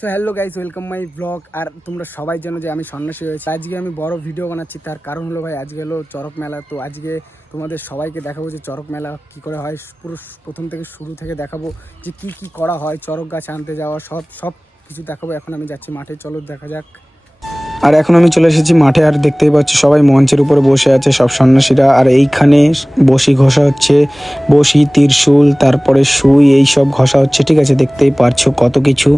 So hello guys, welcome my blog. আর তোমরা সবাই জানো যে আমি সন্ন্যাসী হয়েছি। আজকে আমি বড় ভিডিও বানাচ্ছি, তার কারণ হলো ভাই আজকে হলো চড়ক মেলা। তো আজকে তোমাদের সবাইকে দেখাবো যে চড়ক মেলা কী করে হয়, পুরো প্রথম থেকে শুরু থেকে দেখাবো যে কি কি করা হয়, চড়ক গাছ আনতে যাওয়া সব কিছু দেখাবো। এখন আমি যাচ্ছি মাঠে, চলো দেখা যাক। আর এখন আমি চলে এসেছি মাঠে, আর দেখতেই পাচ্ছি সবাই মঞ্চের উপরে বসে আছে, সব সন্ন্যাসীরা। আর এইখানে বসি ঘষা হচ্ছে, বসি, ত্রিশূল, তারপরে সুই, এই সব ঘষা হচ্ছে, ঠিক আছে। দেখতেই পারছো কত কিছু।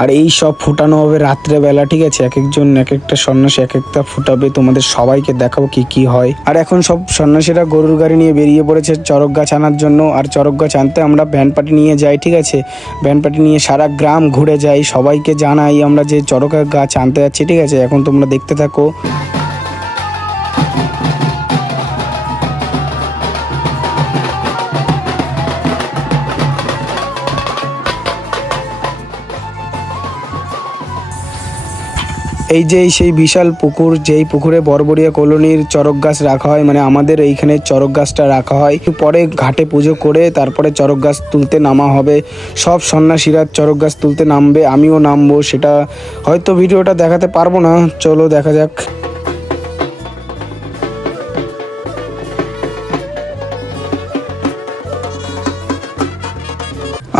আর এই সব ফুটানো হবে রাত্রেবেলা, ঠিক আছে। এক একজন এক একটা সন্ন্যাসী এক একটা ফুটাবে, তোমাদের সবাইকে দেখাবো কি কি হয়। আর এখন সব সন্ন্যাসীরা গরুর গাড়ি নিয়ে বেরিয়ে পড়েছে চড়ক গাছ আনার জন্য। আর চড়ক গাছ আনতে আমরা ব্যান্ড পার্টি নিয়ে যাই, ঠিক আছে। ব্যান্ড পার্টি নিয়ে সারা গ্রাম ঘুরে যাই, সবাইকে জানাই আমরা যে চড়ক গাছ আনতে যাচ্ছি, ঠিক আছে। এখন তোমরা দেখতে থাকো। এই যে সেই বিশাল পুকুর, যেই পুকুরে বড়বড়িয়া কলোনির চড়ক গাছ রাখা হয়, মানে আমাদের এইখানে চড়ক গাছটা রাখা হয়। পরে ঘাটে পুজো করে তারপরে চড়ক গাছ তুলতে নামা হবে। সব সন্ন্যাসীরা চড়ক গাছ তুলতে নামবে, আমিও নামবো। সেটা হয়তো ভিডিওটা দেখাতে পারবো না, চলো দেখা যাক।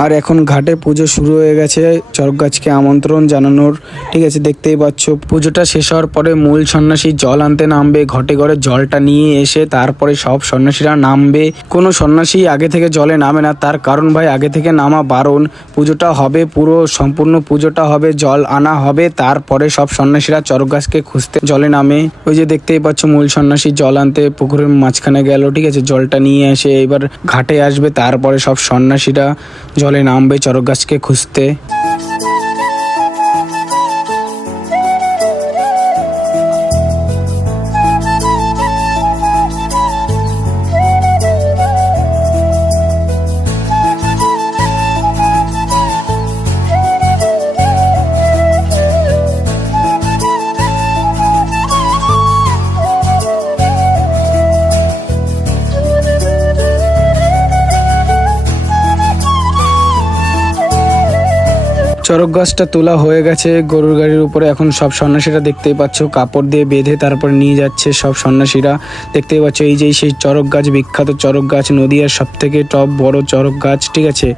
আর এখন ঘাটে পুজো শুরু হয়ে গেছে, চড়ক গাছকে আমন্ত্রণ জানানোর, ঠিক আছে। দেখতেই পাচ্ছ পুজোটা শেষ হওয়ার পরে মূল সন্ন্যাসী জল আনতে নামবে, ঘটে ঘরে জলটা নিয়ে এসে তারপরে সব সন্ন্যাসীরা নামবে। কোনো সন্ন্যাসী আগে থেকে জলে নামে না, তার কারণ ভাই আগে থেকে নামা বারণ। পুজোটা হবে, পুরো সম্পূর্ণ পুজোটা হবে, জল আনা হবে, তারপরে সব সন্ন্যাসীরা চড়ক গাছকে খুঁজতে জলে নামে। ওই যে দেখতেই পাচ্ছ মূল সন্ন্যাসী জল আনতে পুকুরের মাঝখানে গেল, ঠিক আছে। জলটা নিয়ে এসে এবার ঘাটে আসবে, তারপরে সব সন্ন্যাসীরা জলে নামবে চড়ক গাছকে খুঁজতে। চড়ক গাছটা তোলা হয়ে গেছে গরুর গাড়ির উপরে। এখন সব সন্ন্যাসীরা দেখতেই পাচ্ছ কাপড় দিয়ে বেঁধে তারপরে নিয়ে যাচ্ছে সব সন্ন্যাসীরা। দেখতেই পাচ্ছ এই যে সেই চড়ক গাছ, বিখ্যাত চড়ক গাছ, নদিয়ার সব থেকে টপ বড় চড়ক গাছ, ঠিক আছে।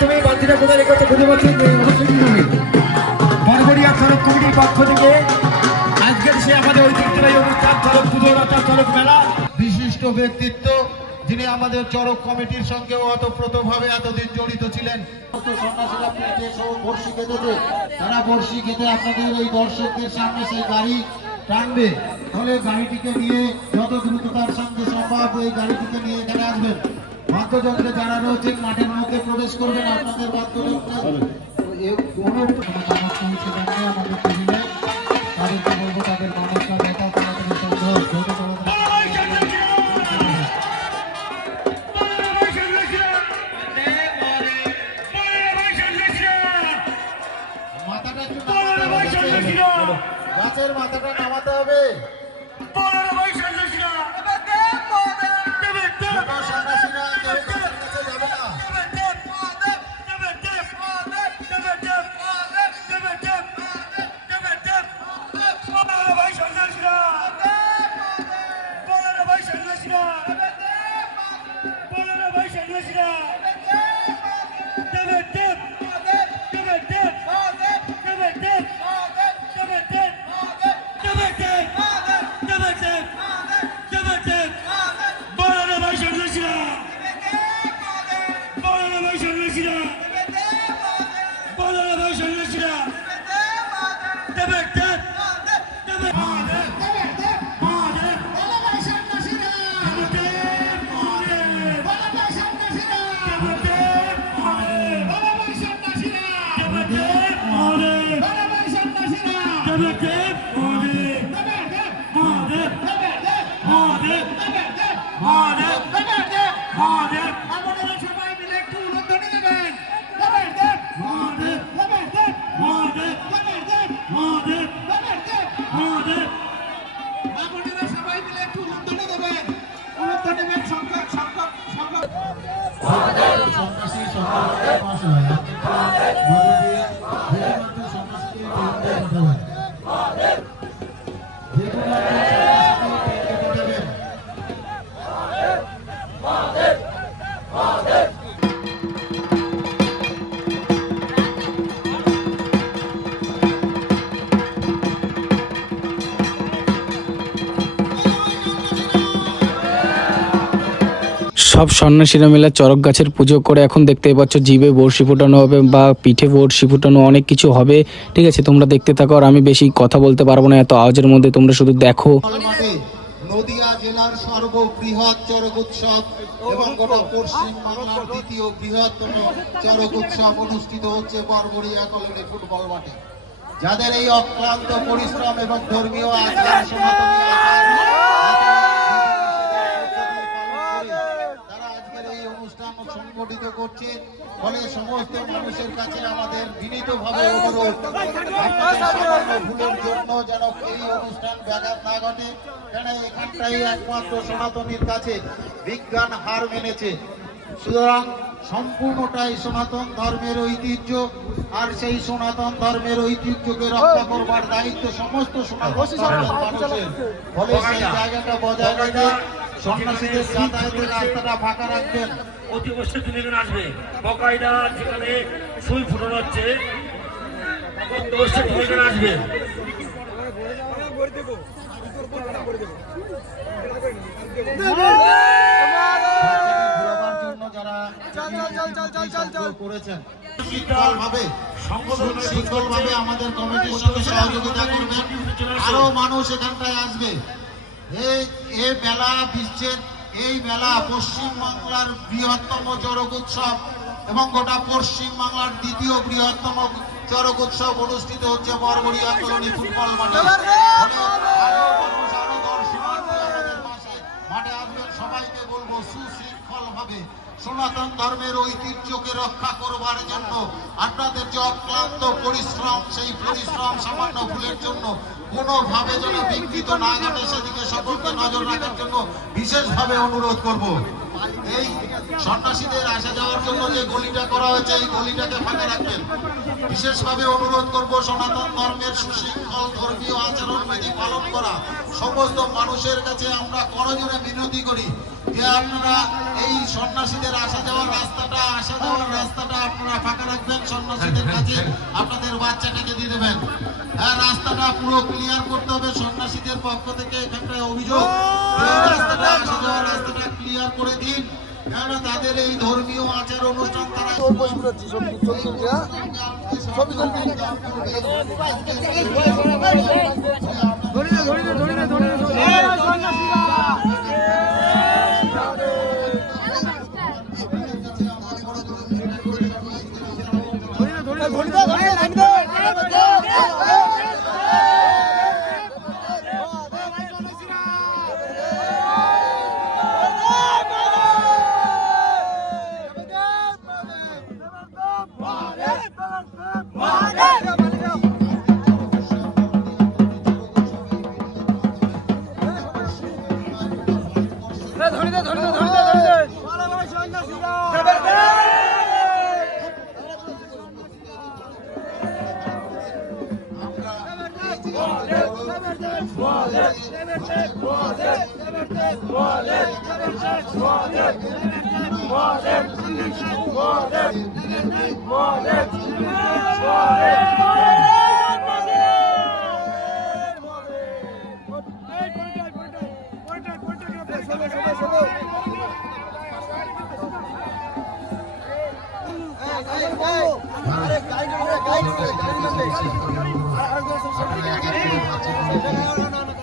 তুমি বালতিটা কোথায় রেখেছো খুঁজে পাচ্ছি বরবরিয়া চড়ক কমিটির পক্ষ থেকে আজকের সে আমাদের ঐতিহ্যবাহী অনুষ্ঠান চড়ক পুজো অর্থাৎ চড়ক মেলা। বিশিষ্ট ব্যক্তিত্ব যিনি আমাদের চড়ক কমিটির সঙ্গেও ওতপ্রোতভাবে এতদিন জড়িত ছিলেন, সন্ন্যাসীরা বর্ষি কেটেছে, তারা বর্ষি কেটে আপনাদের এই দর্শকদের সামনে সেই গাড়ি টানবে। ফলে গাড়িটিকে নিয়ে যত দ্রুততার সঙ্গে সম্ভব এই গাড়িটিকে নিয়ে এখানে আসবেন। বাদ্যযন্ত্রে যারা রয়েছে মাঠের মধ্যে প্রবেশ করবেন, আপনাদের বাদ্যযন্ত্র আমাদের টেবিলে তাদেরকে বলবো তাদের মানবতা দেখা তাড়াতাড়ি সংগ্রহ মাথাটা একটু গাছের মাথাটা নামাতে হবে। সব সন্ন্যাসীরা মিলে চরক গাছের পুজো করে এখন দেখতেই পাচ্ছ জিভে বড়শি ফোটানো হবে বা পিঠে বড়শি ফোটানো অনেক কিছু হবে। ঠিক আছে, তোমরা দেখতে থাকো আর আমি বেশি কথা বলতে পারবো না এত আওয়াজের মধ্যে, তোমরা শুধু দেখো। নদিয়া জেলার সর্ববৃহৎ চড়ক উৎসব এবং গোটা পশ্চিম বাংলার দ্বিতীয় বৃহত্তম চড়ক উৎসব অনুষ্ঠিত হচ্ছে বরবরিয়া কলোনি ফুটবল মাঠে। যাদের এই অক্লান্ত পরিশ্রম এবং ধর্মীয় আচার সনাতনী তারা আজকের এই অনুষ্ঠান সংগঠিত করছে। ফলে সমস্ত মানুষের কাছে আমাদের বিনীতভাবে অনুরোধ, আপনাদের ভুলের জন্য যেন এই অনুষ্ঠান ব্যাঘাত না ঘটে, কেন এখানটাই একমাত্র সনাতনীর কাছে বিজ্ঞান হার মেনেছে। সুতরাং সম্পূর্ণটাই সনাতন ধর্মের ঐতিহ্য, আর সেই সনাতন ধর্মের ঐতিহ্যকে রক্ষা করবার দায়িত্ব সমস্ত সনাতন ধর্মের মানুষের। ফলে সেই জায়গাটা বজায় রেখে সন্ন্যাসীদের যাতায়াতের রাস্তাটা ফাঁকা রাখবেন। অতি অবশ্যই দুজন আসবে। বকাইদা যেখানে সুই ফুটানো হচ্ছে অতি অবশ্যই দুজন আসবে। আমাদের কমিটির সঙ্গে সহযোগিতা করবেন, আরো মানুষ এখানটায় আসবে। এই মেলা বিশ্বের এই মেলা পশ্চিম বাংলার বৃহত্তম চড়ক উৎসব এবং গোটা পশ্চিম বাংলার দ্বিতীয় বৃহত্তম চড়ক উৎসব অনুষ্ঠিত হচ্ছে বরবরিয়া কলোনি ফুটবল মাঠে। মাঠে আসবেন, সবাইকে বলবো সুশৃঙ্খল ভাবে সনাতন ধর্মের ঐতিহ্যকে রক্ষা করবার জন্য আপনাদের যে অক্লান্ত পরিশ্রম, সেই পরিশ্রম সামান্য ভুলের জন্য কোনোভাবে যেন বিকৃত না ঘটে সেদিকে সকলকে নজর রাখার জন্য বিশেষভাবে অনুরোধ করব। এই সন্ন্যাসীদের আসা যাওয়ার জন্য যে গলিটা করা হয়েছে এই গলিটাকে ফাঁকা রাখবেন। বিশেষভাবে অনুরোধ করব সনাতন ধর্মের সুশৃঙ্খল ধর্মীয় আচরণ বিধি পালন করা সমস্ত মানুষের কাছে আমরা করজোড়ে বিনতি করি যে আপনারা এই সন্ন্যাসীদের আসা যাওয়ার রাস্তাটা আপনারা ফাঁকা রাখবেন। সন্ন্যাসীদের কাছে আপনাদের বাচ্চাটাকে দিয়ে দেবেন। রাস্তাটা পুরো ক্লিয়ার করতে হবে। সন্ন্যাসীদের পক্ষ থেকে এখানটায় অভিযোগ, রাস্তাটা আসা যাওয়ার রাস্তাটা ক্লিয়ার করে দিন, কেন তাদের এই ধর্মীয় আচার অনুষ্ঠান তারা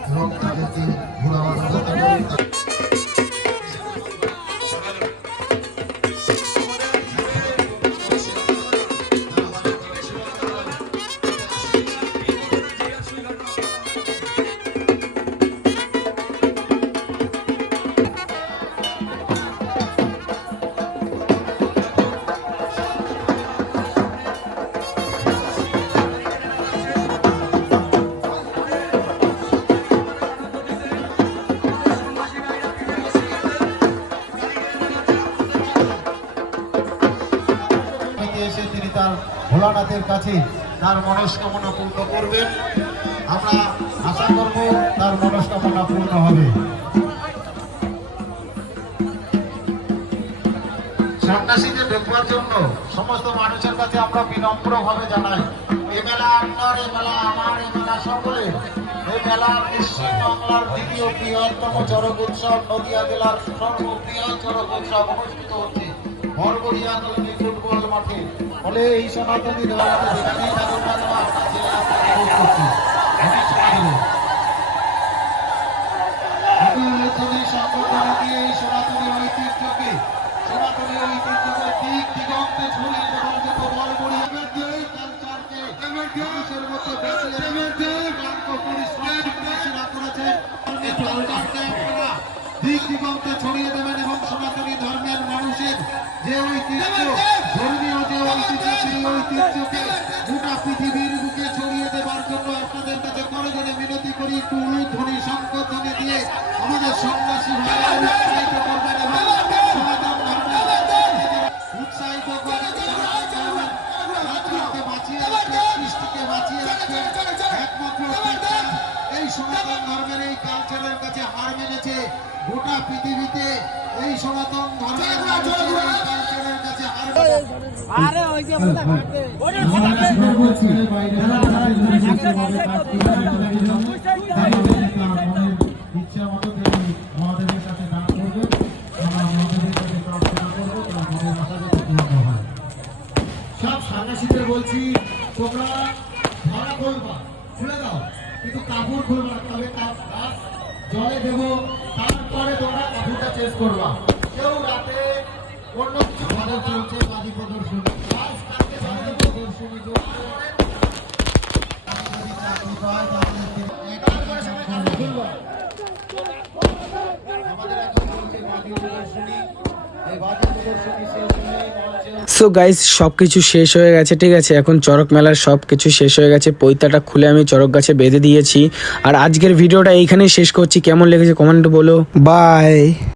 এবং তাদেরকে ঘোরানো হতে পারে। এসে তিনি তার ভোলানাথের কাছে তার মনস্কামনা পূর্ণ করবেন। আমরা আশা করব তার মনস্কামনা পূর্ণ হবে। সন্ন্যাসীদের দেখবার জন্য সমস্ত মানুষের কাছে আমরা বিনম্রভাবে জানাই, এ মেলা আপনার, এ মেলা আমার, এ মেলা সকলে। এই মেলা পশ্চিমবাংলার দ্বিতীয় বৃহত্তম চড়ক উৎসব, নদিয়া জেলার সর্ববৃহৎ চড়ক উৎসব অনুষ্ঠিত হচ্ছে বরবরিয়া তৈরি ফুটবল মাঠে। ফলে এই সনাতনী ধর্মকে যেখানেই থাকুন না কেন আপনার ছেলে আপনাকে ভোট করছে। সংগঠন দিয়ে এই সনাতনী ঐতিহ্যকে দিক দিগন্তে ছড়িয়ে দেওয়ার জন্য বরবরিয়া কালচারকে মানুষের মধ্যে দিক দিগন্তে ছড়িয়ে দেবেন এবং সনাতনী ধর্মের মানুষের যে ঐতিহ্য, ধর্মীয় যে ঐতিহ্য, সেই ঐতিহ্যকে গোটা পৃথিবীর বুকে ছড়িয়ে দেবার জন্য আপনাদের কাছে করজোড়ে মিনতি করি, একটু উলুধ্বনি সংকোধনী দিয়ে আমাদের সন্ন্যাসী ভাইরা উৎসাহিত করবেন এবং সনাতন ধর্মের উৎসাহিত করবেন, বাঁচিয়ে রাখবেন, কৃষ্টিকে বাঁচিয়ে রাখবেন। একমাত্র এই সনাতন ধর্মের এই কালচারের কাছে হার মেনেছে গোটা পৃথিবীতে। এই সনাতন ধর্মের কালচারের কাছে হার ইচ্ছা মতো আমাদের কাছে দান করবেন, আমাদের কাছে প্রার্থনা করবো, তার মনের আশা যাতে পূর্ণ হয়। সব সন্ন্যাসীদের বলছি, তোমরা ধরা করবা, খুলে দাও, কিন্তু কাপড় খুলবা, তবে জলে দেবো, তারপরে তোমরা কাপড়টা চেঞ্জ করবা। কেউ রাতে অন্য কিছু খবর চলছে, বাজি প্রদর্শনী, আমাদের এখন চলছে বাজি প্রদর্শনী। এই বাজি প্রদর্শনী শেষ হলে সো গাইস সবকিছু শেষ হয়ে গেছে, ঠিক আছে। এখন চড়ক মেলার সবকিছু শেষ হয়ে গেছে, পৈতাটা খুলে আমি চড়ক গাছে বেঁধে দিয়েছি। আর আজকের ভিডিওটা এইখানেই শেষ করছি। কেমন লেগেছে কমেন্টে বলো। বাই।